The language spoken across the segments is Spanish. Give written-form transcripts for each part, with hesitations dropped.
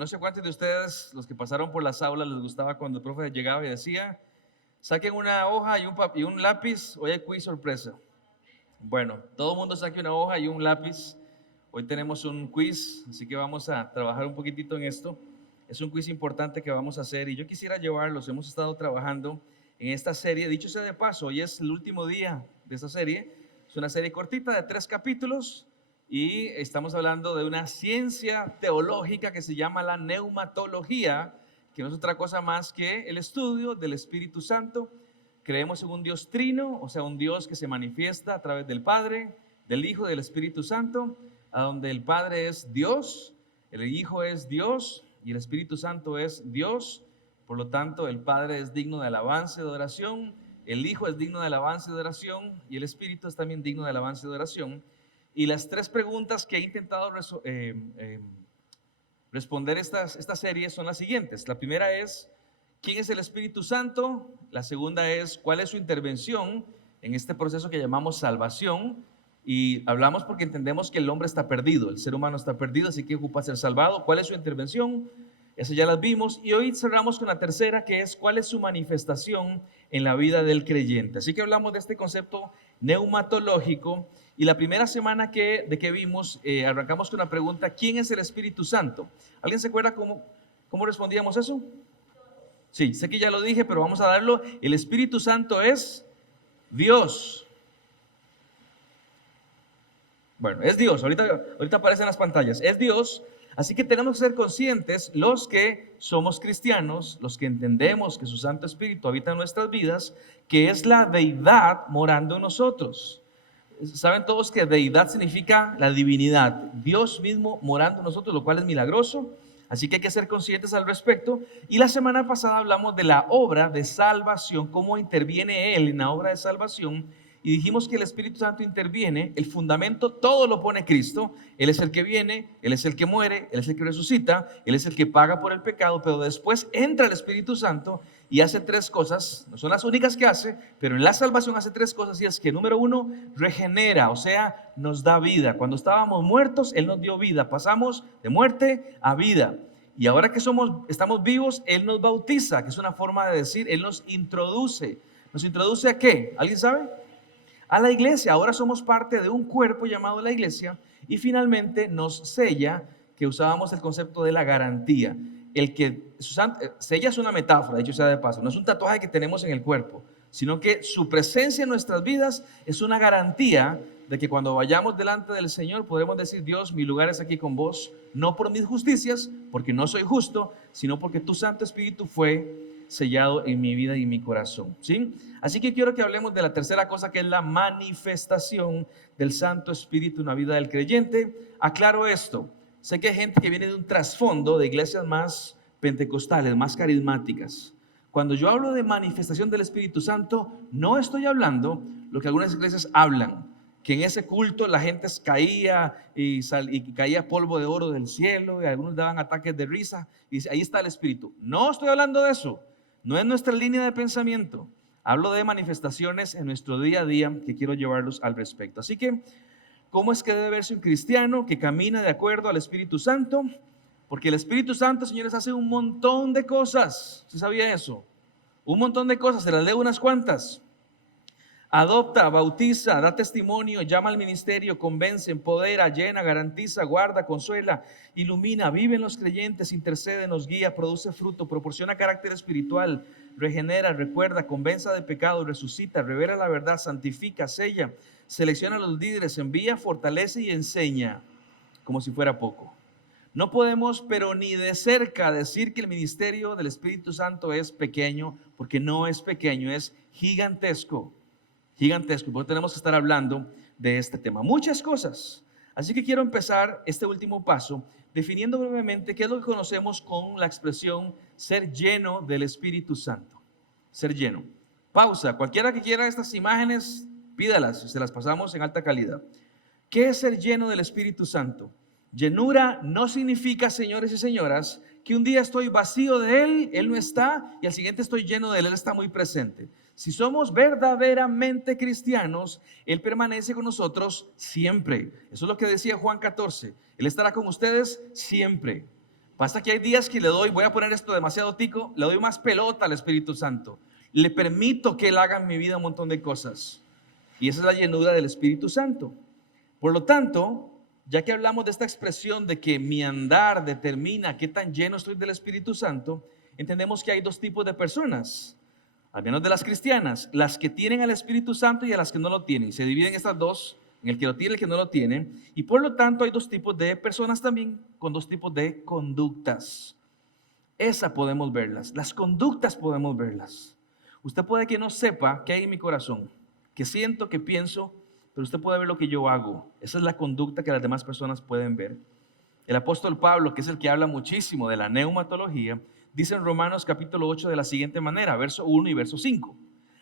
no sé cuántos de ustedes, los que pasaron por las aulas, les gustaba cuando el profe llegaba y decía, saquen una hoja y un lápiz, hoy hay quiz sorpresa. Bueno, todo el mundo saque una hoja y un lápiz. Hoy tenemos un quiz, así que vamos a trabajar un poquitito en esto. Es un quiz importante que vamos a hacer y yo quisiera llevarlos. Hemos estado trabajando en esta serie. Dicho sea de paso, hoy es el último día de esta serie. Es una serie cortita de 3 capítulos y estamos hablando de una ciencia teológica que se llama la neumatología, que no es otra cosa más que el estudio del Espíritu Santo. Creemos en un Dios trino, o sea, un Dios que se manifiesta a través del Padre, del Hijo y del Espíritu Santo, a donde el Padre es Dios, el Hijo es Dios y el Espíritu Santo es Dios. Por lo tanto, el Padre es digno de alabanza y de oración, el Hijo es digno de alabanza y de oración y el Espíritu es también digno de alabanza y de oración. Y las 3 preguntas que he intentado responder esta serie son las siguientes. La primera es, ¿quién es el Espíritu Santo? La segunda es, ¿cuál es su intervención en este proceso que llamamos salvación? Y hablamos porque entendemos que el hombre está perdido, el ser humano está perdido, así que ocupa ser salvado. ¿Cuál es su intervención? Eso ya las vimos. Y hoy cerramos con la tercera, que es, ¿cuál es su manifestación en la vida del creyente? Así que hablamos de este concepto neumatológico. Y la primera semana de que vimos, arrancamos con la pregunta, ¿quién es el Espíritu Santo? ¿Alguien se acuerda cómo respondíamos eso? Sí, sé que ya lo dije, pero vamos a darlo. El Espíritu Santo es Dios. Bueno, es Dios. Ahorita aparecen las pantallas. Es Dios. Así que tenemos que ser conscientes, los que somos cristianos, los que entendemos que su Santo Espíritu habita en nuestras vidas, que es la deidad morando en nosotros. Saben todos que deidad significa la divinidad, Dios mismo morando en nosotros, lo cual es milagroso. Así que hay que ser conscientes al respecto. Y la semana pasada hablamos de la obra de salvación, cómo interviene Él en la obra de salvación. Y dijimos que el Espíritu Santo interviene, el fundamento todo lo pone Cristo. Él es el que viene, Él es el que muere, Él es el que resucita, Él es el que paga por el pecado, pero después entra el Espíritu Santo y hace 3 cosas, no son las únicas que hace, pero en la salvación hace 3 cosas, y es que número 1, regenera, o sea, nos da vida. Cuando estábamos muertos, Él nos dio vida, pasamos de muerte a vida. Y ahora que estamos vivos, Él nos bautiza, que es una forma de decir, Él nos introduce. ¿Nos introduce a qué? ¿Alguien sabe? A la iglesia. Ahora somos parte de un cuerpo llamado la iglesia. Y finalmente nos sella, que usábamos el concepto de la garantía. Sella es una metáfora, dicho sea de paso, no es un tatuaje que tenemos en el cuerpo, sino que su presencia en nuestras vidas es una garantía de que cuando vayamos delante del Señor podremos decir, Dios, mi lugar es aquí con vos, no por mis justicias, porque no soy justo, sino porque tu Santo Espíritu fue sellado en mi vida y en mi corazón, ¿sí? Así que quiero que hablemos de la tercera cosa, que es la manifestación del Santo Espíritu en la vida del creyente. Aclaro esto. Sé que hay gente que viene de un trasfondo de iglesias más pentecostales, más carismáticas. Cuando yo hablo de manifestación del Espíritu Santo, no estoy hablando lo que algunas iglesias hablan, que en ese culto la gente caía y caía polvo de oro del cielo y algunos daban ataques de risa y dice, ahí está el Espíritu. No estoy hablando de eso, no es nuestra línea de pensamiento. Hablo de manifestaciones en nuestro día a día que quiero llevarlos al respecto. Así que, ¿cómo es que debe verse un cristiano que camina de acuerdo al Espíritu Santo? Porque el Espíritu Santo, señores, hace un montón de cosas. ¿Sí sabía eso? Un montón de cosas, se las leo unas cuantas. Adopta, bautiza, da testimonio, llama al ministerio, convence, empodera, llena, garantiza, guarda, consuela, ilumina, vive en los creyentes, intercede, nos guía, produce fruto, proporciona carácter espiritual, regenera, recuerda, convenza de pecado, resucita, revela la verdad, santifica, sella, selecciona a los líderes, envía, fortalece y enseña, como si fuera poco. No podemos, pero ni de cerca, decir que el ministerio del Espíritu Santo es pequeño, porque no es pequeño, es gigantesco. Gigantesco, porque tenemos que estar hablando de este tema. Muchas cosas. Así que quiero empezar este último paso definiendo brevemente qué es lo que conocemos con la expresión ser lleno del Espíritu Santo. Ser lleno. Pausa. Cualquiera que quiera estas imágenes, pídalas, se las pasamos en alta calidad. ¿Qué es ser lleno del Espíritu Santo? Llenura no significa, señores y señoras, que un día estoy vacío de Él, Él no está, y al siguiente estoy lleno de Él, Él está muy presente. Si somos verdaderamente cristianos, Él permanece con nosotros siempre. Eso es lo que decía Juan 14. Él estará con ustedes siempre. Pasa que hay días que le doy, voy a poner esto demasiado tico, le doy más pelota al Espíritu Santo. Le permito que Él haga en mi vida un montón de cosas. Y esa es la llenura del Espíritu Santo. Por lo tanto, ya que hablamos de esta expresión de que mi andar determina qué tan lleno estoy del Espíritu Santo, entendemos que hay dos tipos de personas, al menos de las cristianas, las que tienen al Espíritu Santo y a las que no lo tienen. Se dividen estas dos, en el que lo tiene y el que no lo tiene. Y por lo tanto hay dos tipos de personas también, con dos tipos de conductas. Esa podemos verlas, las conductas podemos verlas. Usted puede que no sepa qué hay en mi corazón, que siento, que pienso, pero usted puede ver lo que yo hago. Esa es la conducta que las demás personas pueden ver. El apóstol Pablo, que es el que habla muchísimo de la neumatología, dice en Romanos capítulo 8 de la siguiente manera, verso 1 y verso 5.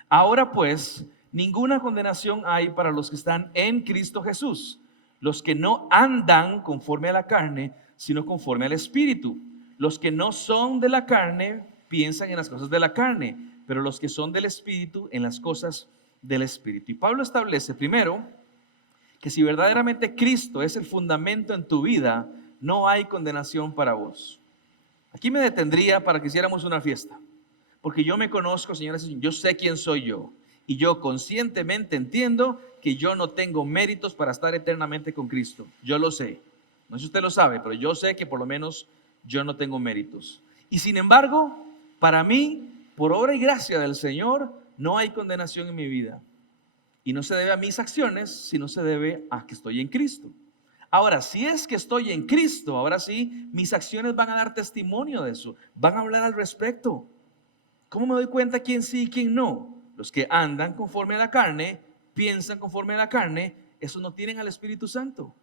Ahora pues, ninguna condenación hay para los que están en Cristo Jesús, los que no andan conforme a la carne, sino conforme al Espíritu. Los que no son de la carne piensan en las cosas de la carne, pero los que son del Espíritu en las cosas del Espíritu. Y Pablo establece primero que si verdaderamente Cristo es el fundamento en tu vida, no hay condenación para vos. Aquí me detendría para que hiciéramos una fiesta, porque yo me conozco, señoras y señores, yo sé quién soy yo, y yo conscientemente entiendo que yo no tengo méritos para estar eternamente con Cristo. Yo lo sé, no sé si usted lo sabe, pero yo sé que por lo menos yo no tengo méritos. Y sin embargo, para mí, por obra y gracia del Señor, no hay condenación en mi vida. Y no se debe a mis acciones, sino se debe a que estoy en Cristo. Ahora, si es que estoy en Cristo, ahora sí, mis acciones van a dar testimonio de eso, van a hablar al respecto. ¿Cómo me doy cuenta quién sí y quién no? Los que andan conforme a la carne, piensan conforme a la carne, esos no tienen al Espíritu Santo.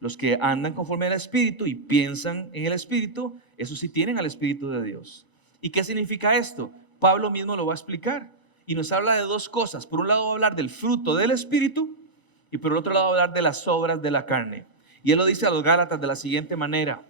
Los que andan conforme al Espíritu y piensan en el Espíritu, esos sí tienen al Espíritu de Dios. ¿Y qué significa esto? Pablo mismo lo va a explicar y nos habla de dos cosas. Por un lado va a hablar del fruto del Espíritu y por el otro lado va a hablar de las obras de la carne. Y él lo dice a los Gálatas de la siguiente manera.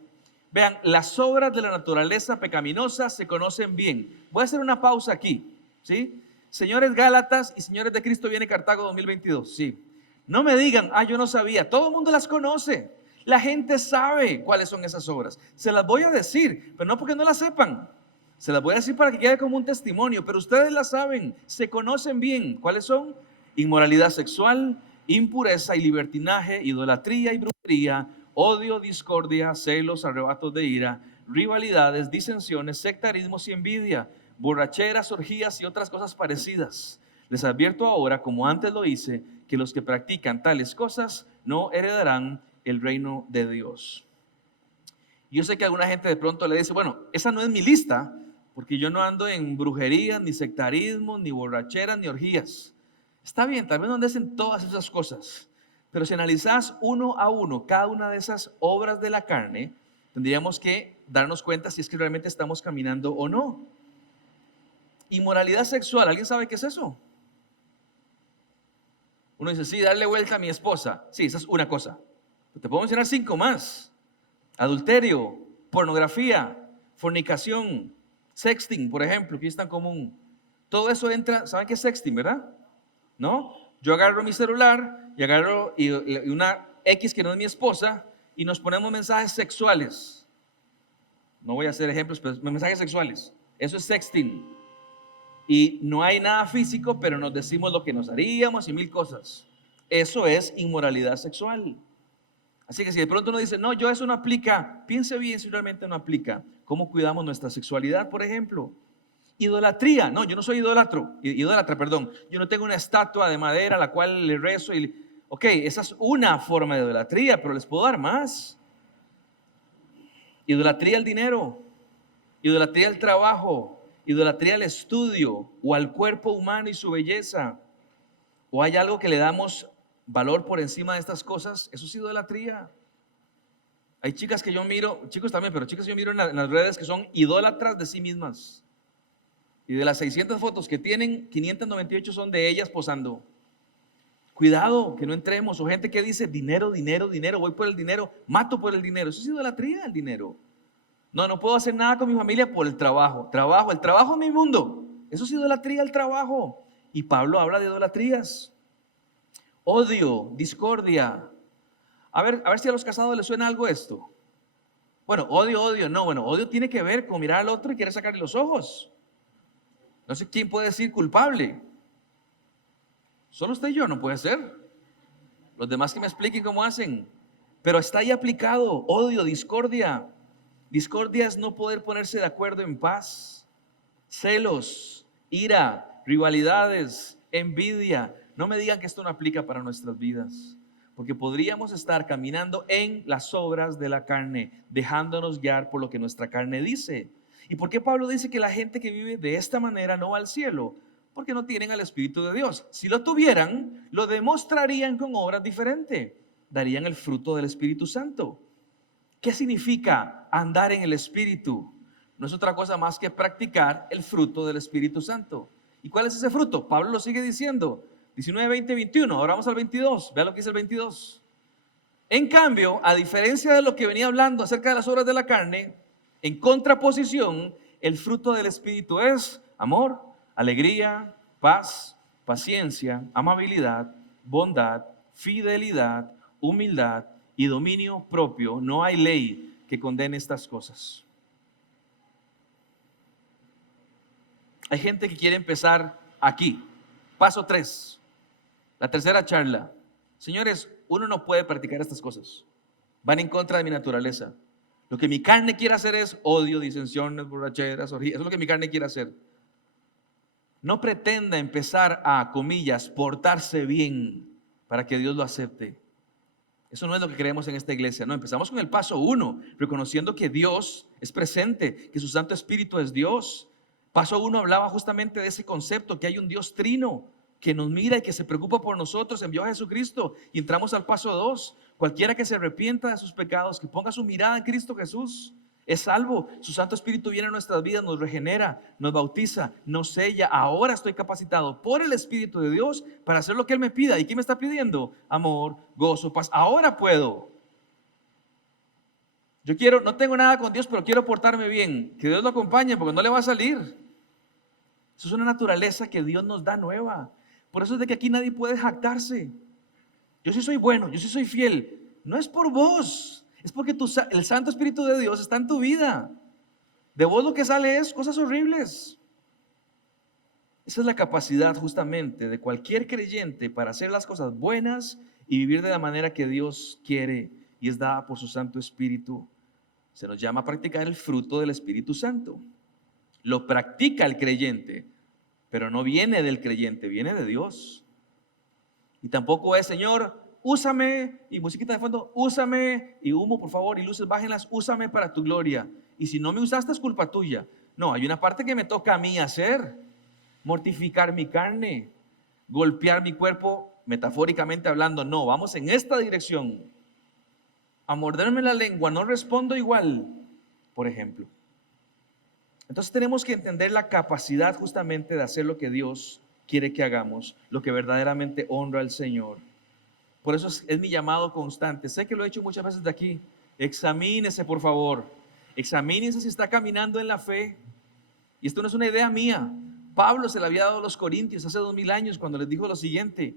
Vean, las obras de la naturaleza pecaminosa se conocen bien. Voy a hacer una pausa aquí, ¿sí? Señores Gálatas y señores de Cristo viene Cartago 2022, sí. No me digan, yo no sabía. Todo el mundo las conoce. La gente sabe cuáles son esas obras. Se las voy a decir, pero no porque no las sepan. Se las voy a decir para que quede como un testimonio, pero ustedes las saben, se conocen bien. ¿Cuáles son? Inmoralidad sexual, impureza y libertinaje, idolatría y brujería, odio, discordia, celos, arrebatos de ira, rivalidades, disensiones, sectarismos y envidia, borracheras, orgías y otras cosas parecidas. Les advierto ahora, como antes lo hice, que los que practican tales cosas no heredarán el reino de Dios. Yo sé que alguna gente de pronto le dice, bueno, esa no es mi lista, porque yo no ando en brujerías, ni sectarismo, ni borracheras, ni orgías. Está bien, tal vez no andes en todas esas cosas, pero si analizas uno a uno cada una de esas obras de la carne, tendríamos que darnos cuenta si es que realmente estamos caminando o no. Inmoralidad sexual, ¿alguien sabe qué es eso? Uno dice, sí, darle vuelta a mi esposa. Sí, esa es una cosa. Te puedo mencionar 5 más. Adulterio, pornografía, fornicación, sexting, por ejemplo, que es tan común. Todo eso entra, ¿saben qué es sexting, verdad? ¿No? Yo agarro mi celular y agarro y una X que no es mi esposa y nos ponemos mensajes sexuales. No voy a hacer ejemplos, pero mensajes sexuales. Eso es sexting. Y no hay nada físico, pero nos decimos lo que nos haríamos y 1000 cosas. Eso es inmoralidad sexual. Así que si de pronto uno dice, no, yo eso no aplica, piense bien si realmente no aplica. ¿Cómo cuidamos nuestra sexualidad, por ejemplo? Idolatría, no, yo no soy idólatra, perdón. Yo no tengo una estatua de madera a la cual le rezo. Ok, esa es una forma de idolatría, pero les puedo dar más. Idolatría al dinero, idolatría al trabajo, idolatría al estudio o al cuerpo humano y su belleza. ¿O hay algo que le damos valor por encima de estas cosas? Eso es idolatría. Hay chicas que yo miro, chicos también, pero chicas que yo miro en las redes que son idólatras de sí mismas. Y de las 600 fotos que tienen, 598 son de ellas posando. Cuidado, que no entremos. O gente que dice, dinero, dinero, dinero, voy por el dinero, mato por el dinero. Eso es idolatría, el dinero. No puedo hacer nada con mi familia por el trabajo. El trabajo es mi mundo. Eso es idolatría, el trabajo. Y Pablo habla de idolatrías. Odio, discordia. A ver si a los casados les suena algo esto. Bueno, odio, no. Bueno, odio tiene que ver con mirar al otro y querer sacarle los ojos. No sé quién puede decir culpable. Solo usted y yo, no puede ser. Los demás que me expliquen cómo hacen. Pero está ahí aplicado. Odio, discordia. Discordia es no poder ponerse de acuerdo en paz. Celos, ira, rivalidades, envidia. No me digan que esto no aplica para nuestras vidas. Porque podríamos estar caminando en las obras de la carne, dejándonos guiar por lo que nuestra carne dice. ¿Y por qué Pablo dice que la gente que vive de esta manera no va al cielo? Porque no tienen al Espíritu de Dios. Si lo tuvieran, lo demostrarían con obras diferentes. Darían el fruto del Espíritu Santo. ¿Qué significa andar en el Espíritu? No es otra cosa más que practicar el fruto del Espíritu Santo. ¿Y cuál es ese fruto? Pablo lo sigue diciendo. 19, 20, 21. Ahora vamos al 22. Vea lo que dice el 22. En cambio, a diferencia de lo que venía hablando acerca de las obras de la carne, en contraposición, el fruto del Espíritu es amor, alegría, paz, paciencia, amabilidad, bondad, fidelidad, humildad y dominio propio. No hay ley que condene estas cosas. Hay gente que quiere empezar aquí. Paso 3, la tercera charla. Señores, uno no puede practicar estas cosas. Van en contra de mi naturaleza. Lo que mi carne quiere hacer es odio, disensiones, borracheras, orgías. Eso es lo que mi carne quiere hacer. No pretenda empezar a, comillas, portarse bien para que Dios lo acepte. Eso no es lo que creemos en esta iglesia. No, empezamos con el paso 1, reconociendo que Dios es presente, que su Santo Espíritu es Dios. Paso 1 hablaba justamente de ese concepto, que hay un Dios trino, que nos mira y que se preocupa por nosotros, envió a Jesucristo. Y entramos al paso 2, cualquiera que se arrepienta de sus pecados, que ponga su mirada en Cristo Jesús, es salvo. Su Santo Espíritu viene a nuestras vidas, nos regenera, nos bautiza, nos sella. Ahora estoy capacitado por el Espíritu de Dios para hacer lo que Él me pida. ¿Y qué me está pidiendo? Amor, gozo, paz. Ahora puedo. Yo quiero, no tengo nada con Dios, pero quiero portarme bien. Que Dios lo acompañe, porque no le va a salir. Eso es una naturaleza que Dios nos da nueva. Por eso es de que aquí nadie puede jactarse. Yo sí soy bueno, yo sí soy fiel. No es por vos, es porque el Santo Espíritu de Dios está en tu vida. De vos lo que sale es cosas horribles. Esa es la capacidad justamente de cualquier creyente para hacer las cosas buenas y vivir de la manera que Dios quiere y es dada por su Santo Espíritu. Se nos llama a practicar el fruto del Espíritu Santo. Lo practica el creyente, pero no viene del creyente, viene de Dios. Y tampoco es, Señor, úsame, y musiquita de fondo, úsame, y humo por favor, y luces bájenlas, úsame para tu gloria. Y si no me usaste es culpa tuya. No, hay una parte que me toca a mí hacer: mortificar mi carne, golpear mi cuerpo, metafóricamente hablando. No, vamos en esta dirección. A morderme la lengua, no respondo igual, por ejemplo. Entonces tenemos que entender la capacidad justamente de hacer lo que Dios quiere que hagamos, lo que verdaderamente honra al Señor. Por eso es mi llamado constante. Sé que lo he hecho muchas veces de aquí. Examínese, por favor. Examínese si está caminando en la fe. Y esto no es una idea mía. Pablo se la había dado a los corintios hace 2000 años cuando les dijo lo siguiente.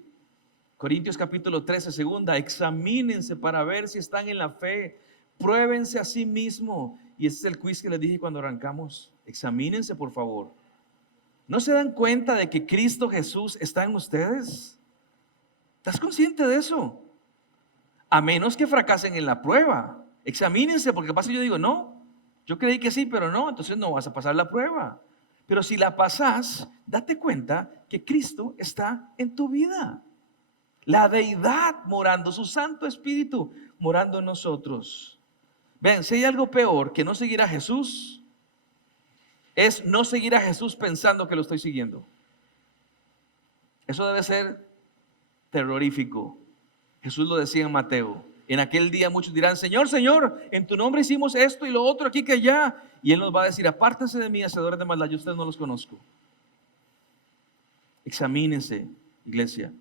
Corintios capítulo 13, segunda. Examínense para ver si están en la fe. Pruébense a sí mismo. Y ese es el quiz que les dije cuando arrancamos. Examínense, por favor. ¿No se dan cuenta de que Cristo Jesús está en ustedes? ¿Estás consciente de eso? A menos que fracasen en la prueba. Examínense, porque pasa, yo digo, no, yo creí que sí, pero no, entonces no vas a pasar la prueba. Pero si la pasas, date cuenta que Cristo está en tu vida. La deidad morando, su Santo Espíritu morando en nosotros. Vean, si hay algo peor que no seguir a Jesús, es no seguir a Jesús pensando que lo estoy siguiendo. Eso debe ser terrorífico. Jesús lo decía en Mateo. En aquel día muchos dirán, Señor, Señor, en tu nombre hicimos esto y lo otro aquí que allá. Y Él nos va a decir, apártense de mí, hacedores de maldad, yo a ustedes no los conozco. Examínense, iglesia.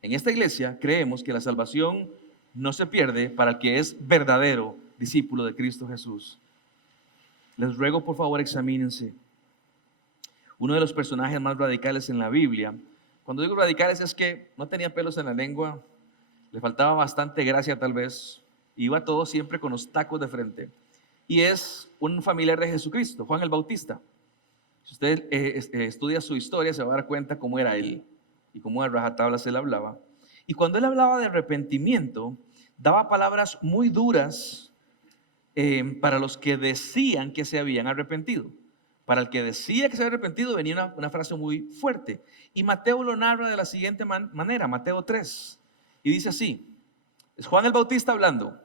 En esta iglesia creemos que la salvación no se pierde para el que es verdadero discípulo de Cristo Jesús. Les ruego, por favor, examínense. Uno de los personajes más radicales en la Biblia, cuando digo radicales es que no tenía pelos en la lengua, le faltaba bastante gracia tal vez, iba todo siempre con los tacos de frente. y es un familiar de Jesucristo, Juan el Bautista. Si usted estudia su historia, se va a dar cuenta cómo era él y cómo de rajatablas él hablaba. Y cuando él hablaba de arrepentimiento, daba palabras muy duras para los que decían que se habían arrepentido. Para el que decía que se había arrepentido venía una frase muy fuerte. Y Mateo lo narra de la siguiente manera, Mateo 3. Y dice así, es Juan el Bautista hablando: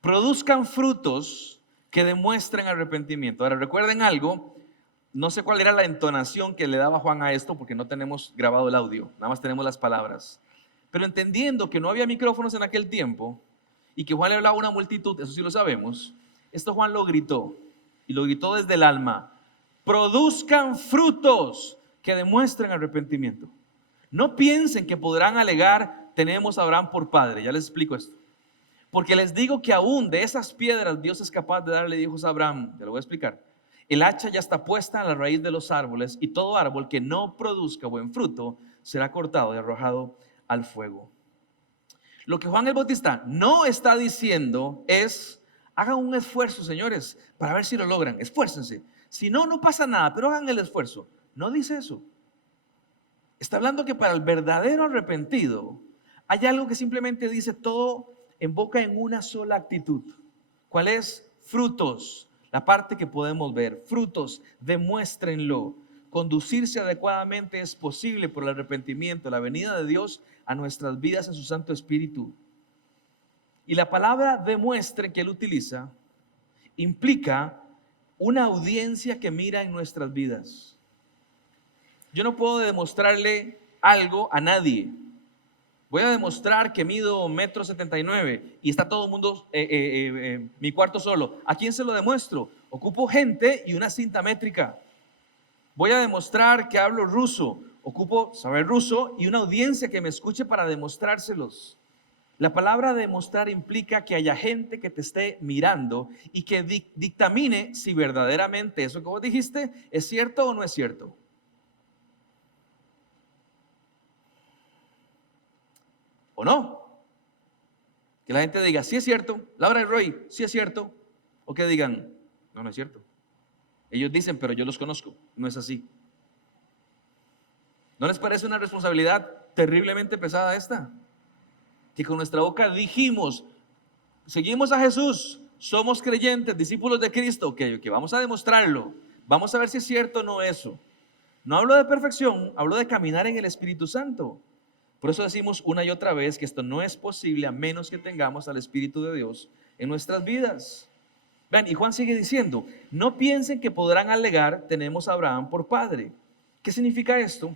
produzcan frutos que demuestren arrepentimiento. Ahora recuerden algo, no sé cuál era la entonación que le daba Juan a esto porque no tenemos grabado el audio, nada más tenemos las palabras. Pero entendiendo que no había micrófonos en aquel tiempo y que Juan le hablaba a una multitud, eso sí lo sabemos, esto Juan lo gritó y lo gritó desde el alma: produzcan frutos que demuestren arrepentimiento. No piensen que podrán alegar: tenemos a Abraham por padre. Ya les explico esto. Porque les digo que aún de esas piedras Dios es capaz de darle hijos a Abraham. Te lo voy a explicar. El hacha ya está puesta en la raíz de los árboles, y todo árbol que no produzca buen fruto será cortado y arrojado al fuego. Lo que Juan el Bautista no está diciendo es: hagan un esfuerzo, señores, para ver si lo logran. Esfuércense. Si no, no pasa nada, pero hagan el esfuerzo. No dice eso. Está hablando que para el verdadero arrepentido hay algo que simplemente dice: todo enfoca en una sola actitud. ¿Cuál es? Frutos. La parte que podemos ver. Frutos, demuéstrenlo. Conducirse adecuadamente es posible por el arrepentimiento, la venida de Dios a nuestras vidas en su Santo Espíritu. Y la palabra demuestre que él utiliza implica una audiencia que mira en nuestras vidas. Yo no puedo demostrarle algo a nadie. Voy a demostrar que mido 1,79 m y está todo el mundo, mi cuarto solo. ¿A quién se lo demuestro? Ocupo gente y una cinta métrica. Voy a demostrar que hablo ruso. Ocupo saber ruso y una audiencia que me escuche para demostrárselos. La palabra demostrar implica que haya gente que te esté mirando y que dictamine si verdaderamente eso que vos dijiste es cierto o no es cierto. ¿O no? Que la gente diga: sí es cierto. Laura y Roy, sí es cierto. O que digan: no, no es cierto. Ellos dicen, pero yo los conozco. No es así. ¿No les parece una responsabilidad terriblemente pesada esta? Que con nuestra boca dijimos: seguimos a Jesús, somos creyentes, discípulos de Cristo, que vamos a demostrarlo. Vamos a ver si es cierto o no eso. No hablo de perfección, hablo de caminar en el Espíritu Santo. Por eso decimos una y otra vez que esto no es posible a menos que tengamos al Espíritu de Dios en nuestras vidas. Vean, y Juan sigue diciendo: no piensen que podrán alegar: tenemos a Abraham por padre. ¿Qué significa esto?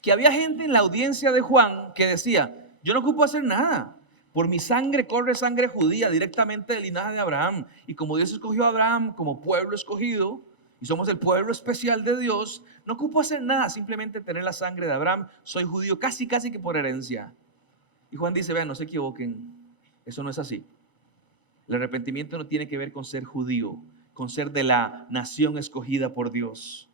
Que había gente en la audiencia de Juan que decía: yo no ocupo hacer nada. Por mi sangre corre sangre judía directamente del linaje de Abraham. Y como Dios escogió a Abraham como pueblo escogido, y somos el pueblo especial de Dios, no ocupo hacer nada, simplemente tener la sangre de Abraham. Soy judío casi que por herencia. Y Juan dice: vean, no se equivoquen, eso no es así. El arrepentimiento no tiene que ver con ser judío, con ser de la nación escogida por Dios.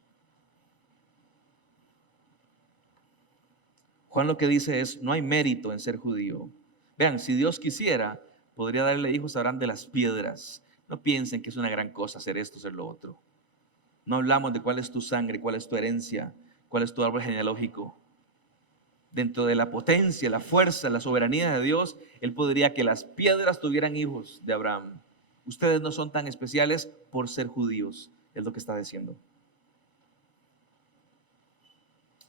Juan lo que dice es: no hay mérito en ser judío. Vean, si Dios quisiera, podría darle hijos a Abraham de las piedras. No piensen que es una gran cosa hacer esto, hacer lo otro. No hablamos de cuál es tu sangre, cuál es tu herencia, cuál es tu árbol genealógico. Dentro de la potencia, la fuerza, la soberanía de Dios, Él podría que las piedras tuvieran hijos de Abraham. Ustedes no son tan especiales por ser judíos, es lo que está diciendo.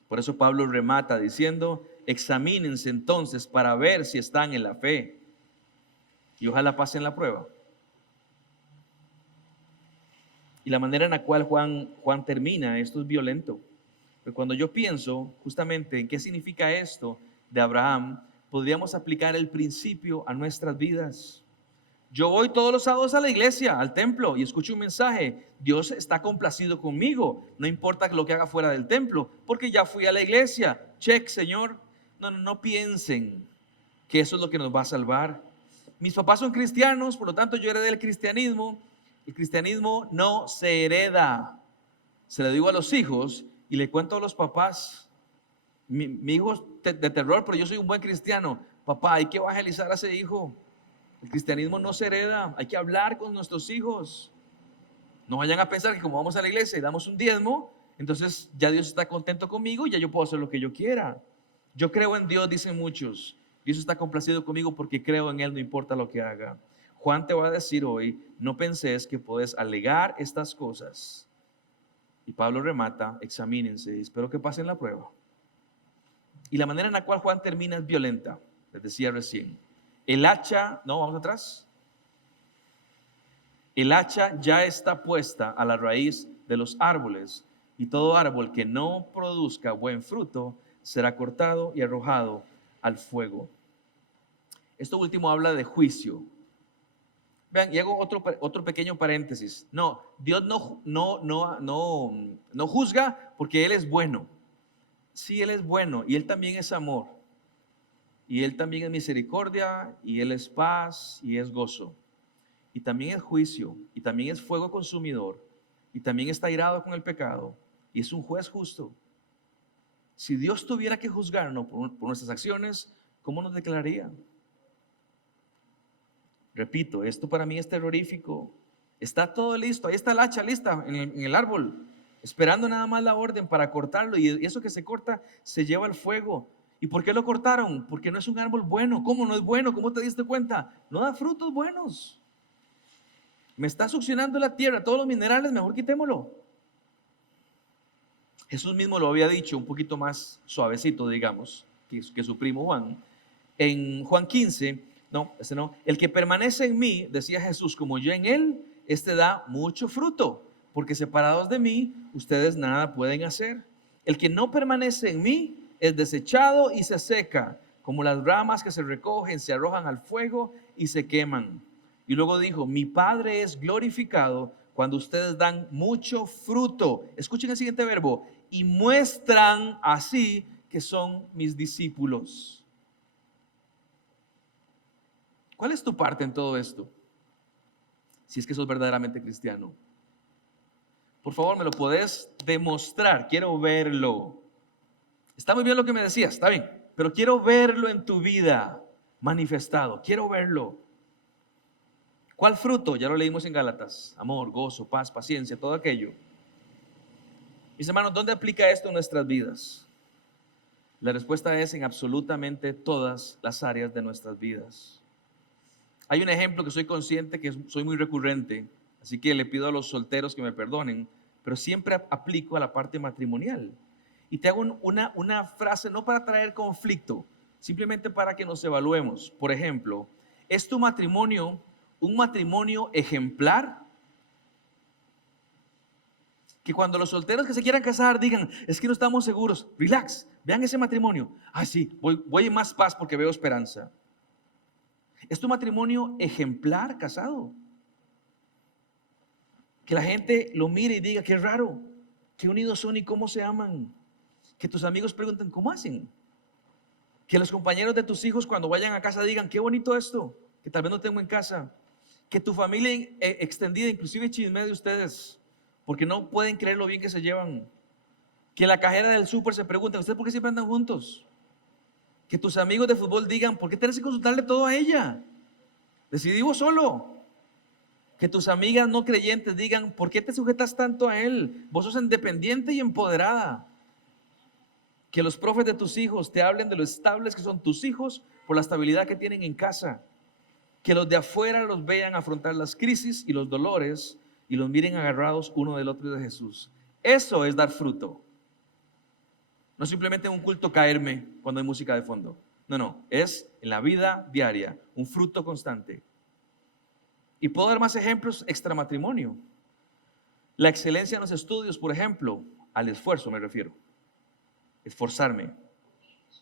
Por eso Pablo remata diciendo: examínense entonces para ver si están en la fe, y ojalá pasen la prueba. Y la manera en la cual Juan termina esto es violento. Pero cuando yo pienso justamente en qué significa esto de Abraham, podríamos aplicar el principio a nuestras vidas. Yo voy todos los sábados a la iglesia, al templo, y escucho un mensaje: Dios está complacido conmigo, no importa lo que haga fuera del templo, porque ya fui a la iglesia. Check, Señor. No piensen que eso es lo que nos va a salvar. Mis papás son cristianos, por lo tanto yo heredé el cristianismo. El cristianismo no se hereda. Se lo digo a los hijos y le cuento a los papás: mi hijo es de terror, pero yo soy un buen cristiano. Papá, hay que evangelizar a ese hijo. El cristianismo no se hereda, hay que hablar con nuestros hijos. No vayan a pensar que como vamos a la iglesia y damos un diezmo, entonces ya Dios está contento conmigo y ya yo puedo hacer lo que yo quiera. Yo creo en Dios, dicen muchos. Dios está complacido conmigo porque creo en Él, no importa lo que haga. Juan te va a decir hoy, no penses que puedes alegar estas cosas. Y Pablo remata, examínense, espero que pasen la prueba. Y la manera en la cual Juan termina es violenta, les decía recién. El hacha, no, vamos atrás. El hacha ya está puesta a la raíz de los árboles, y todo árbol que no produzca buen fruto será cortado y arrojado al fuego. Esto último habla de juicio. Vean, y hago otro pequeño paréntesis. No, Dios no juzga porque Él es bueno. Sí, Él es bueno y Él también es amor. Y Él también es misericordia y Él es paz y es gozo. Y también es juicio y también es fuego consumidor y también está irado con el pecado y es un juez justo. Si Dios tuviera que juzgarnos por nuestras acciones, ¿cómo nos declararía? Repito, esto para mí es terrorífico. Está todo listo, ahí está el hacha lista en el árbol, esperando nada más la orden para cortarlo, y eso que se corta se lleva al fuego. ¿Y por qué lo cortaron? Porque no es un árbol bueno. ¿Cómo no es bueno? ¿Cómo te diste cuenta? No da frutos buenos. Me está succionando la tierra, todos los minerales, mejor quitémoslo. Jesús mismo lo había dicho un poquito más suavecito, digamos, que su primo Juan. En Juan 15, el que permanece en mí, decía Jesús, como yo en él, este da mucho fruto, porque separados de mí, ustedes nada pueden hacer. El que no permanece en mí es desechado y se seca, como las ramas que se recogen, se arrojan al fuego y se queman. Y luego dijo, mi Padre es glorificado cuando ustedes dan mucho fruto. Escuchen el siguiente verbo, y muestran así que son mis discípulos. ¿Cuál es tu parte en todo esto? Si es que sos verdaderamente cristiano. Por favor, me lo podés demostrar. Quiero verlo. Está muy bien lo que me decías, está bien. Pero quiero verlo en tu vida manifestado. Quiero verlo. ¿Cuál fruto? Ya lo leímos en Gálatas. Amor, gozo, paz, paciencia, todo aquello. Mis hermanos, ¿dónde aplica esto en nuestras vidas? La respuesta es en absolutamente todas las áreas de nuestras vidas. Hay un ejemplo que soy consciente que soy muy recurrente, así que le pido a los solteros que me perdonen, pero siempre aplico a la parte matrimonial. Y te hago una frase no para traer conflicto, simplemente para que nos evaluemos. Por ejemplo, ¿es tu matrimonio un matrimonio ejemplar? Que cuando los solteros que se quieran casar digan, es que no estamos seguros, relax, vean ese matrimonio. Ah, sí, voy en más paz porque veo esperanza. ¿Es tu matrimonio ejemplar casado? Que la gente lo mire y diga, qué raro, qué unidos son y cómo se aman. Que tus amigos pregunten, ¿cómo hacen? Que los compañeros de tus hijos cuando vayan a casa digan, qué bonito esto, que tal vez no tengo en casa. Que tu familia extendida, inclusive chisme de ustedes, porque no pueden creer lo bien que se llevan. Que la cajera del súper se pregunte, ¿ustedes por qué siempre andan juntos? Que tus amigos de fútbol digan, ¿por qué tienes que consultarle todo a ella? Decidí vos solo. Que tus amigas no creyentes digan, ¿por qué te sujetas tanto a él? Vos sos independiente y empoderada. Que los profes de tus hijos te hablen de lo estables que son tus hijos por la estabilidad que tienen en casa. Que los de afuera los vean afrontar las crisis y los dolores y los miren agarrados uno del otro y de Jesús. Eso es dar fruto. No simplemente en un culto caerme cuando hay música de fondo. No, es en la vida diaria, un fruto constante. Y puedo dar más ejemplos extramatrimonio. La excelencia en los estudios, por ejemplo, al esfuerzo me refiero. Esforzarme.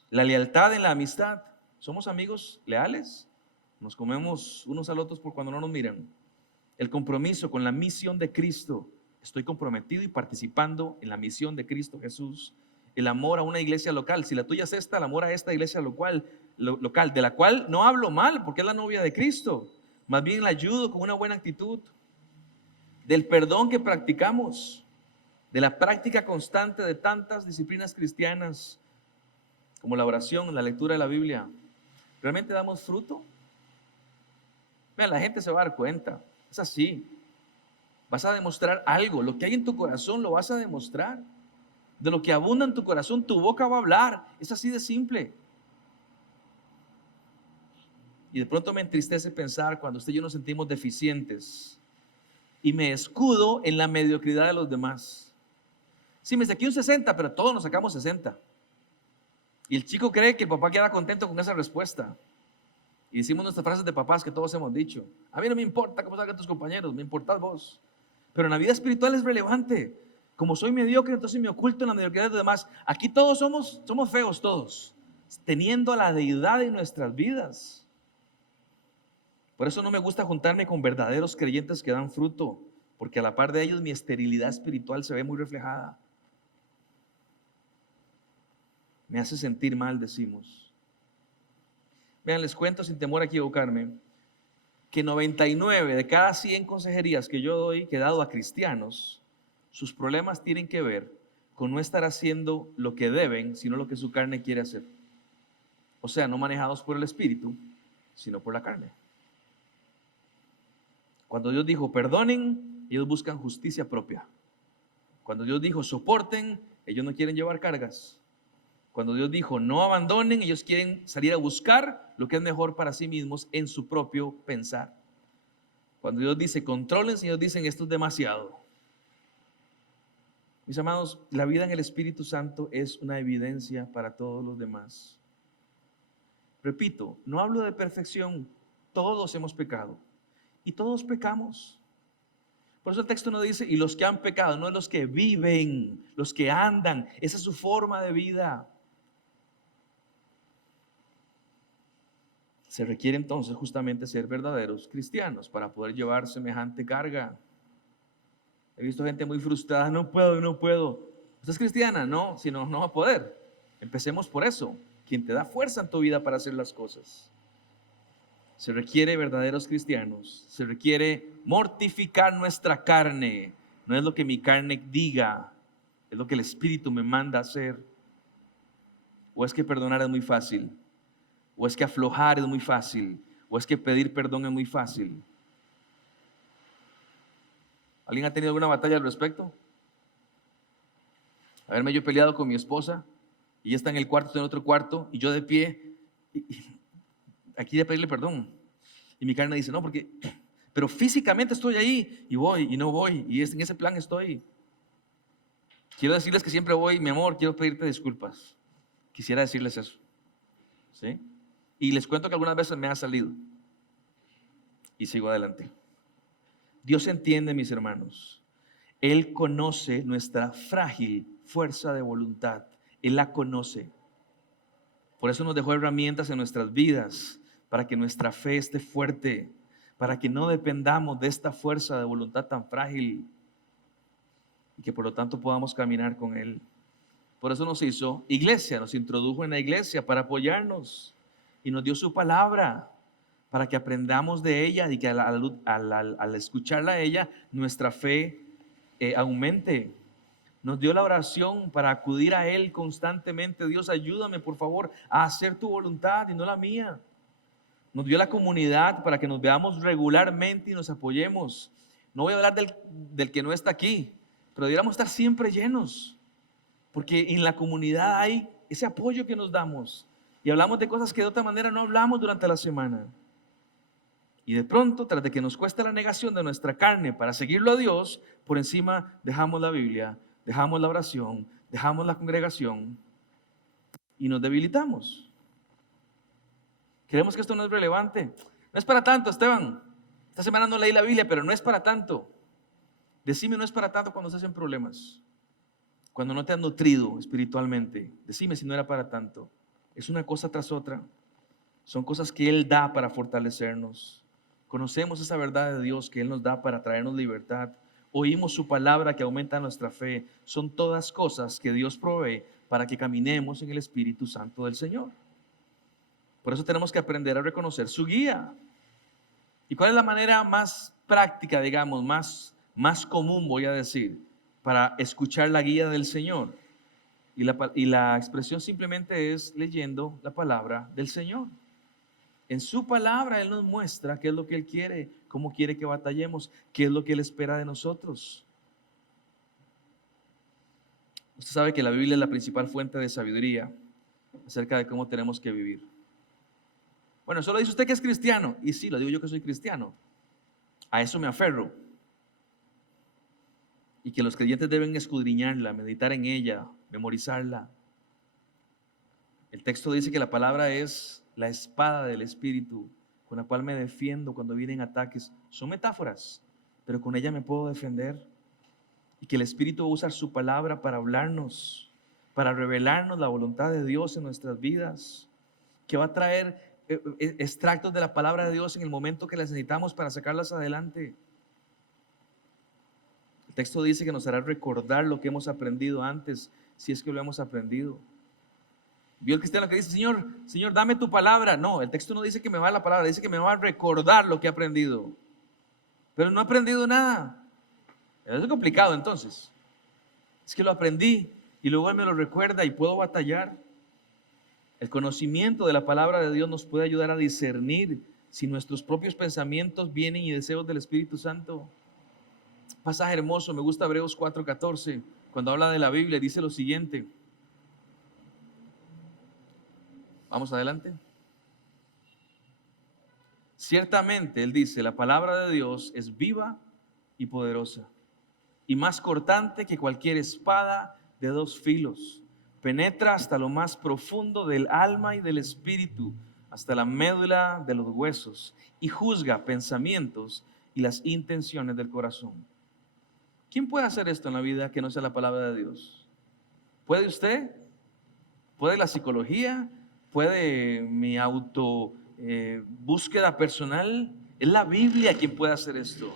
La lealtad en la amistad. ¿Somos amigos leales? Nos comemos unos a los otros por cuando no nos miran. El compromiso con la misión de Cristo. Estoy comprometido y participando en la misión de Cristo Jesús. El amor a una iglesia local. Si la tuya es esta, el amor a esta iglesia local, de la cual no hablo mal porque es la novia de Cristo. Más bien la ayudo con una buena actitud. Del perdón que practicamos. De la práctica constante de tantas disciplinas cristianas como la oración, la lectura de la Biblia. ¿Realmente damos fruto? Vean, la gente se va a dar cuenta. Es así. Vas a demostrar algo. Lo que hay en tu corazón lo vas a demostrar. De lo que abunda en tu corazón, tu boca va a hablar. Es así de simple. Y de pronto me entristece pensar cuando usted y yo nos sentimos deficientes y me escudo en la mediocridad de los demás. Sí, me saqué un 60, pero todos nos sacamos 60. Y el chico cree que el papá queda contento con esa respuesta. Y decimos nuestras frases de papás que todos hemos dicho. A mí no me importa cómo salgan tus compañeros, me importas vos. Pero en la vida espiritual es relevante. Como soy mediocre, entonces me oculto en la mediocridad de los demás. Aquí todos somos feos todos, teniendo a la deidad en nuestras vidas. Por eso no me gusta juntarme con verdaderos creyentes que dan fruto, porque a la par de ellos mi esterilidad espiritual se ve muy reflejada. Me hace sentir mal, decimos. Vean, les cuento sin temor a equivocarme, que 99 de cada 100 consejerías que yo doy, que he dado a cristianos, sus problemas tienen que ver con no estar haciendo lo que deben, sino lo que su carne quiere hacer. O sea, no manejados por el Espíritu, sino por la carne. Cuando Dios dijo perdonen, ellos buscan justicia propia. Cuando Dios dijo soporten, ellos no quieren llevar cargas. Cuando Dios dijo no abandonen, ellos quieren salir a buscar lo que es mejor para sí mismos en su propio pensar. Cuando Dios dice controlen, ellos dicen esto es demasiado. Mis amados, la vida en el Espíritu Santo es una evidencia para todos los demás. Repito, no hablo de perfección, todos hemos pecado y todos pecamos. Por eso el texto no dice y los que han pecado, no es los que viven, los que andan, esa es su forma de vida. Se requiere entonces justamente ser verdaderos cristianos para poder llevar semejante carga. He visto gente muy frustrada, no puedo. ¿Usted es cristiana? No, si no, no va a poder. Empecemos por eso. Quien te da fuerza en tu vida para hacer las cosas. Se requiere verdaderos cristianos. Se requiere mortificar nuestra carne. No es lo que mi carne diga, es lo que el Espíritu me manda hacer. O es que perdonar es muy fácil. O es que aflojar es muy fácil. O es que pedir perdón es muy fácil. ¿Alguien ha tenido alguna batalla al respecto? Haberme yo peleado con mi esposa y ella está en el cuarto, estoy en otro cuarto y yo de pie, aquí de pedirle perdón. Y mi carne dice, no, pero físicamente estoy ahí y voy y no voy y en ese plan estoy. Quiero decirles que siempre voy, mi amor, quiero pedirte disculpas. Quisiera decirles eso. ¿Sí? Y les cuento que algunas veces me ha salido y sigo adelante. Dios entiende, mis hermanos. Él conoce nuestra frágil fuerza de voluntad. Él la conoce. Por eso nos dejó herramientas en nuestras vidas para que nuestra fe esté fuerte, para que no dependamos de esta fuerza de voluntad tan frágil y que por lo tanto podamos caminar con Él. Por eso nos hizo iglesia, nos introdujo en la iglesia para apoyarnos y nos dio su palabra para que aprendamos de ella y que al escucharla a ella, nuestra fe aumente. Nos dio la oración para acudir a Él constantemente. Dios, ayúdame por favor a hacer tu voluntad y no la mía. Nos dio la comunidad para que nos veamos regularmente y nos apoyemos. No voy a hablar del que no está aquí, pero deberíamos estar siempre llenos, porque en la comunidad hay ese apoyo que nos damos y hablamos de cosas que de otra manera no hablamos durante la semana. Y de pronto, tras de que nos cuesta la negación de nuestra carne para seguirlo a Dios, por encima dejamos la Biblia, dejamos la oración, dejamos la congregación y nos debilitamos. Creemos que esto no es relevante. No es para tanto, Esteban. Esta semana no leí la Biblia, pero no es para tanto. Decime, no es para tanto cuando estás en problemas. Cuando no te has nutrido espiritualmente. Decime si no era para tanto. Es una cosa tras otra. Son cosas que Él da para fortalecernos. Conocemos esa verdad de Dios que Él nos da para traernos libertad. Oímos su palabra que aumenta nuestra fe. Son todas cosas que Dios provee para que caminemos en el Espíritu Santo del Señor. Por eso tenemos que aprender a reconocer su guía. ¿Y cuál es la manera más práctica, digamos, más común, voy a decir, para escuchar la guía del Señor? Y la expresión simplemente es leyendo la palabra del Señor. En su palabra Él nos muestra qué es lo que Él quiere, cómo quiere que batallemos, qué es lo que Él espera de nosotros. Usted sabe que la Biblia es la principal fuente de sabiduría acerca de cómo tenemos que vivir. Bueno, solo dice usted que es cristiano. Y sí, lo digo yo que soy cristiano. A eso me aferro. Y que los creyentes deben escudriñarla, meditar en ella, memorizarla. El texto dice que la palabra es la espada del Espíritu, con la cual me defiendo cuando vienen ataques. Son metáforas, pero con ella me puedo defender. Y que el Espíritu va a usar su palabra para hablarnos, para revelarnos la voluntad de Dios en nuestras vidas, que va a traer extractos de la palabra de Dios en el momento que las necesitamos para sacarlas adelante. El texto dice que nos hará recordar lo que hemos aprendido antes, si es que lo hemos aprendido. ¿Vio el cristiano que dice, Señor, dame tu palabra? No, el texto no dice que me va a la palabra, dice que me va a recordar lo que he aprendido. Pero no he aprendido nada. Es complicado entonces. Es que lo aprendí y luego Él me lo recuerda y puedo batallar. El conocimiento de la palabra de Dios nos puede ayudar a discernir si nuestros propios pensamientos vienen y deseos del Espíritu Santo. Pasaje hermoso, me gusta Hebreos 4:14, cuando habla de la Biblia, dice lo siguiente. Vamos adelante. Ciertamente, él dice, la palabra de Dios es viva y poderosa, y más cortante que cualquier espada de dos filos. Penetra hasta lo más profundo del alma y del espíritu, hasta la médula de los huesos, y juzga pensamientos y las intenciones del corazón. ¿Quién puede hacer esto en la vida que no sea la palabra de Dios? ¿Puede usted? ¿Puede la psicología? ¿Puede mi búsqueda personal? Es la Biblia quien puede hacer esto.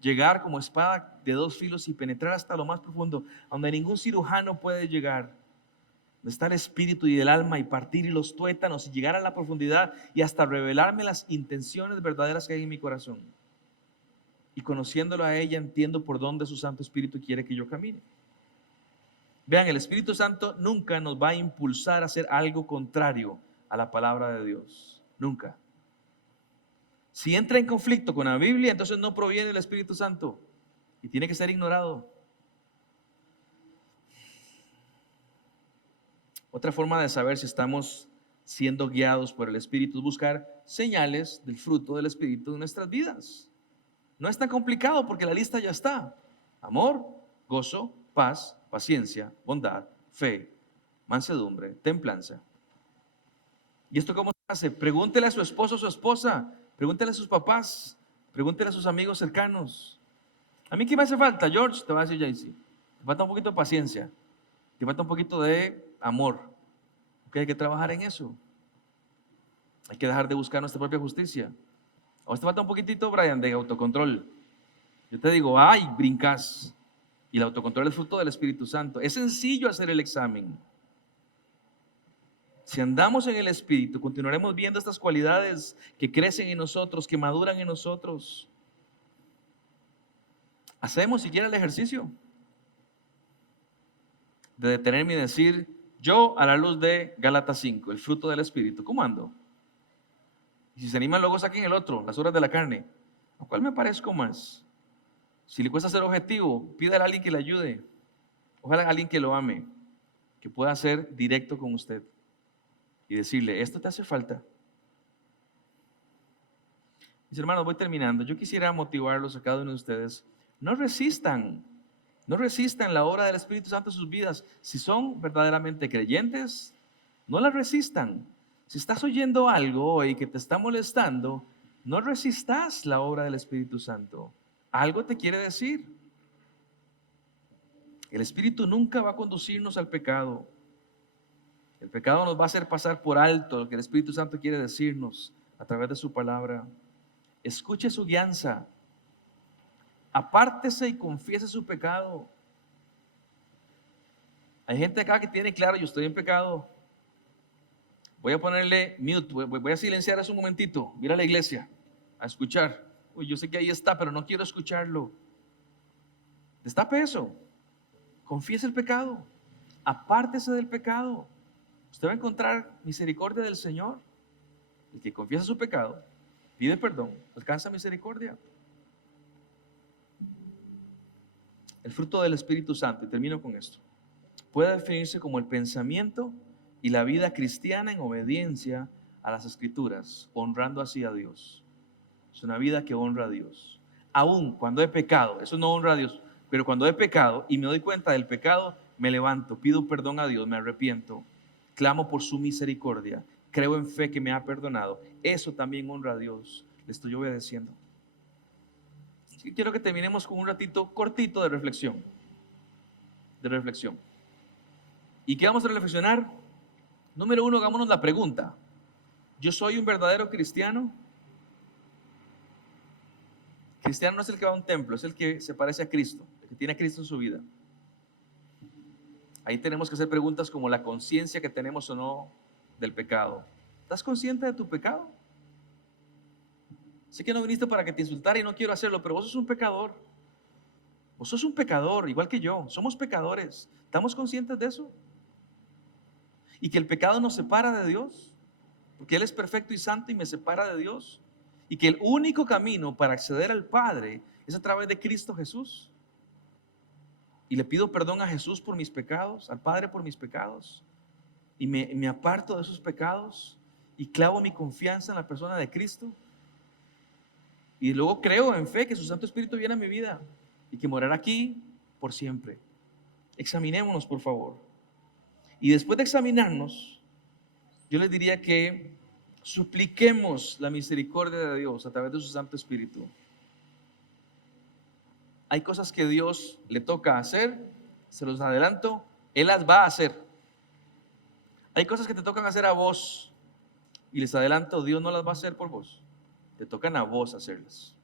Llegar como espada de dos filos y penetrar hasta lo más profundo, donde ningún cirujano puede llegar, donde está el espíritu y el alma, y partir los tuétanos y llegar a la profundidad y hasta revelarme las intenciones verdaderas que hay en mi corazón. Y conociéndolo a ella, entiendo por dónde su Santo Espíritu quiere que yo camine. Vean, el Espíritu Santo nunca nos va a impulsar a hacer algo contrario a la palabra de Dios. Nunca. Si entra en conflicto con la Biblia, entonces no proviene del Espíritu Santo y tiene que ser ignorado. Otra forma de saber si estamos siendo guiados por el Espíritu es buscar señales del fruto del Espíritu en nuestras vidas. No es tan complicado porque la lista ya está. Amor, gozo, paz, paciencia, bondad, fe, mansedumbre, templanza. ¿Y esto cómo se hace? Pregúntele a su esposo o su esposa, pregúntele a sus papás, pregúntele a sus amigos cercanos. ¿A mí qué me hace falta, George? Te va a decir Jaycee. Te falta un poquito de paciencia, te falta un poquito de amor. Okay, hay que trabajar en eso. Hay que dejar de buscar nuestra propia justicia. ¿A usted falta un poquitito, Brian, de autocontrol? Yo te digo, ay, brincas. Y el autocontrol es fruto del Espíritu Santo. Es sencillo hacer el examen. Si andamos en el Espíritu, continuaremos viendo estas cualidades que crecen en nosotros, que maduran en nosotros. ¿Hacemos siquiera el ejercicio de detenerme y decir, yo a la luz de Gálatas 5, el fruto del Espíritu, ¿cómo ando? Y si se animan, luego saquen el otro, las obras de la carne. ¿A cuál me parezco más? Si le cuesta ser objetivo, pídale a alguien que le ayude. Ojalá a alguien que lo ame, que pueda ser directo con usted y decirle, esto te hace falta. Mis hermanos, voy terminando. Yo quisiera motivarlos a cada uno de ustedes. No resistan la obra del Espíritu Santo en sus vidas. Si son verdaderamente creyentes, no la resistan. Si estás oyendo algo hoy que te está molestando, no resistas la obra del Espíritu Santo. Algo te quiere decir. El Espíritu nunca va a conducirnos al pecado. El pecado nos va a hacer pasar por alto lo que el Espíritu Santo quiere decirnos a través de su palabra. Escuche su guianza. Apártese y confiese su pecado. Hay gente acá que tiene claro, yo estoy en pecado. Voy a ponerle mute, voy a silenciar eso un momentito. Mira a la iglesia, a escuchar. Uy, yo sé que ahí está, pero no quiero escucharlo. Destape eso. Confiese el pecado. Apártese del pecado. Usted va a encontrar misericordia del Señor. El que confiesa su pecado, pide perdón, alcanza misericordia. El fruto del Espíritu Santo, y termino con esto, puede definirse como el pensamiento y la vida cristiana en obediencia a las Escrituras, honrando así a Dios. Es una vida que honra a Dios. Aún cuando he pecado, eso no honra a Dios, pero cuando he pecado y me doy cuenta del pecado, me levanto, pido perdón a Dios, me arrepiento, clamo por su misericordia, creo en fe que me ha perdonado. Eso también honra a Dios. Le estoy obedeciendo. Así que quiero que terminemos con un ratito cortito de reflexión. ¿Y qué vamos a reflexionar? Número 1, hagámonos la pregunta: ¿yo soy un verdadero cristiano? Cristiano no es el que va a un templo, es el que se parece a Cristo, el que tiene a Cristo en su vida. Ahí tenemos que hacer preguntas como la conciencia que tenemos o no del pecado. ¿Estás consciente de tu pecado? Sé que no viniste para que te insultara y no quiero hacerlo, pero vos sos un pecador. Vos sos un pecador, igual que yo. Somos pecadores. ¿Estamos conscientes de eso? Y que el pecado nos separa de Dios, porque Él es perfecto y santo y me separa de Dios. Y que el único camino para acceder al Padre es a través de Cristo Jesús. Y le pido perdón a Jesús por mis pecados, al Padre por mis pecados. Y me aparto de esos pecados y clavo mi confianza en la persona de Cristo. Y luego creo en fe que su Santo Espíritu viene a mi vida y que morará aquí por siempre. Examinémonos, por favor. Y después de examinarnos, yo les diría que supliquemos la misericordia de Dios a través de su Santo Espíritu. Hay cosas que Dios le toca hacer, se los adelanto, Él las va a hacer. Hay cosas que te tocan hacer a vos y les adelanto, Dios no las va a hacer por vos. Te tocan a vos hacerlas.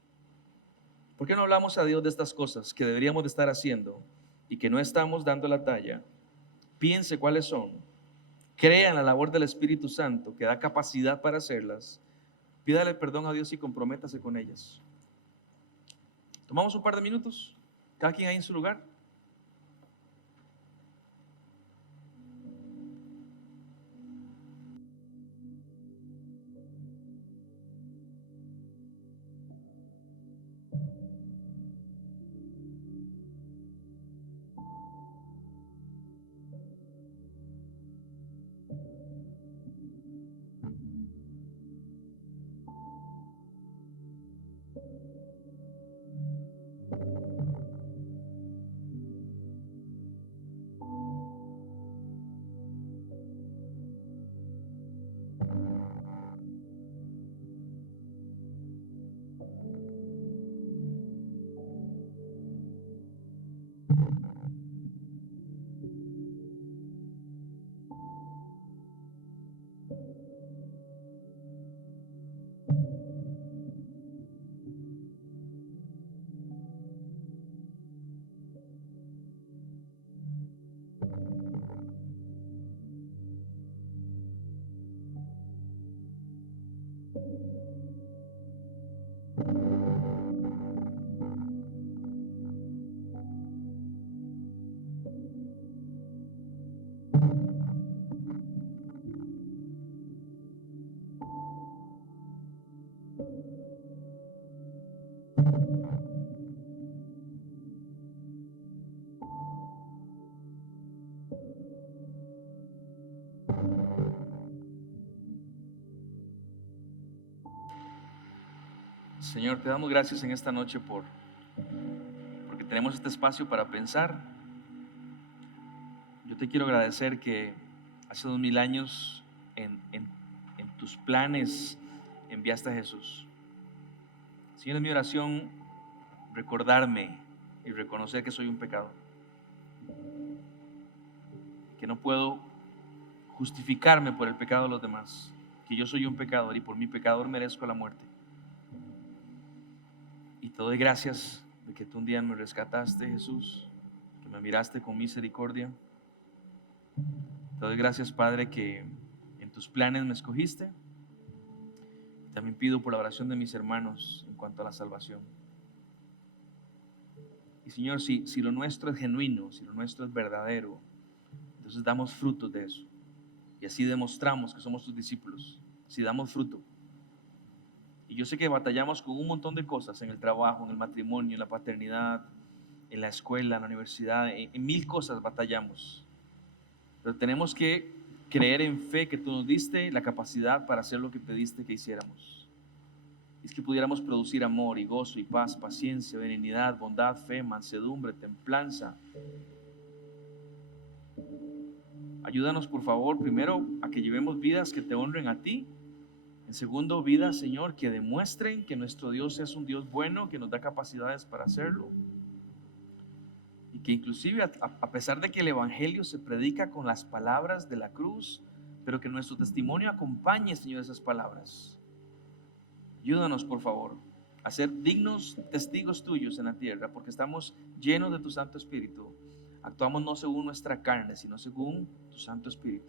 ¿Por qué no hablamos a Dios de estas cosas que deberíamos de estar haciendo y que no estamos dando la talla? Piense cuáles son. Crea en la labor del Espíritu Santo que da capacidad para hacerlas. Pídale perdón a Dios y comprométase con ellas. Tomamos un par de minutos, cada quien ahí en su lugar. Señor, te damos gracias en esta noche porque tenemos este espacio para pensar. Yo te quiero agradecer que hace 2000 años en tus planes enviaste a Jesús. Señor, es mi oración recordarme y reconocer que soy un pecador, que no puedo justificarme por el pecado de los demás, que yo soy un pecador y por mi pecador merezco la muerte. Y te doy gracias de que tú un día me rescataste, Jesús, que me miraste con misericordia. Te doy gracias, Padre, que en tus planes me escogiste. También pido por la oración de mis hermanos en cuanto a la salvación. Y Señor, si lo nuestro es genuino, si lo nuestro es verdadero, entonces damos frutos de eso. Y así demostramos que somos tus discípulos. Si damos fruto, Y yo sé que batallamos con un montón de cosas en el trabajo, en el matrimonio, en la paternidad, en la escuela, en la universidad, en mil cosas batallamos. Pero tenemos que creer en fe que tú nos diste la capacidad para hacer lo que pediste que hiciéramos. Es que pudiéramos producir amor y gozo y paz, paciencia, benignidad, bondad, fe, mansedumbre, templanza. Ayúdanos, por favor, primero a que llevemos vidas que te honren a ti. En segundo, vidas, Señor, que demuestren que nuestro Dios es un Dios bueno, que nos da capacidades para hacerlo. Y que inclusive a pesar de que el Evangelio se predica con las palabras de la cruz, pero que nuestro testimonio acompañe, Señor, esas palabras. Ayúdanos, por favor, a ser dignos testigos tuyos en la tierra, porque estamos llenos de tu Santo Espíritu. Actuamos no según nuestra carne, sino según tu Santo Espíritu.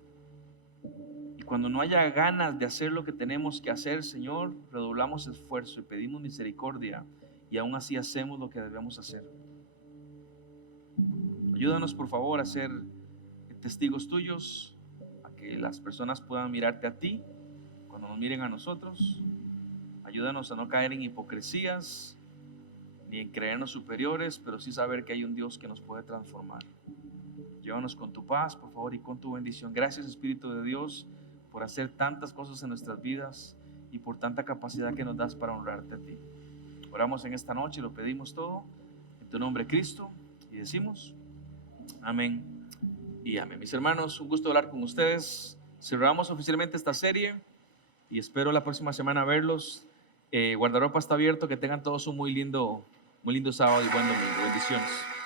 Y cuando no haya ganas de hacer lo que tenemos que hacer, Señor, redoblamos esfuerzo y pedimos misericordia, y aún así hacemos lo que debemos hacer. Ayúdanos, por favor, a ser testigos tuyos, a que las personas puedan mirarte a ti cuando nos miren a nosotros. Ayúdanos a no caer en hipocresías ni en creernos superiores, pero sí saber que hay un Dios que nos puede transformar. Llévanos con tu paz, por favor, y con tu bendición. Gracias, Espíritu de Dios, por hacer tantas cosas en nuestras vidas y por tanta capacidad que nos das para honrarte a ti. Oramos en esta noche y lo pedimos todo en tu nombre, Cristo, y decimos amén y amén. Mis hermanos, un gusto hablar con ustedes. Cerramos oficialmente esta serie y espero la próxima semana verlos. Guardarropa está abierto. Que tengan todos un muy lindo sábado y buen domingo. Bendiciones.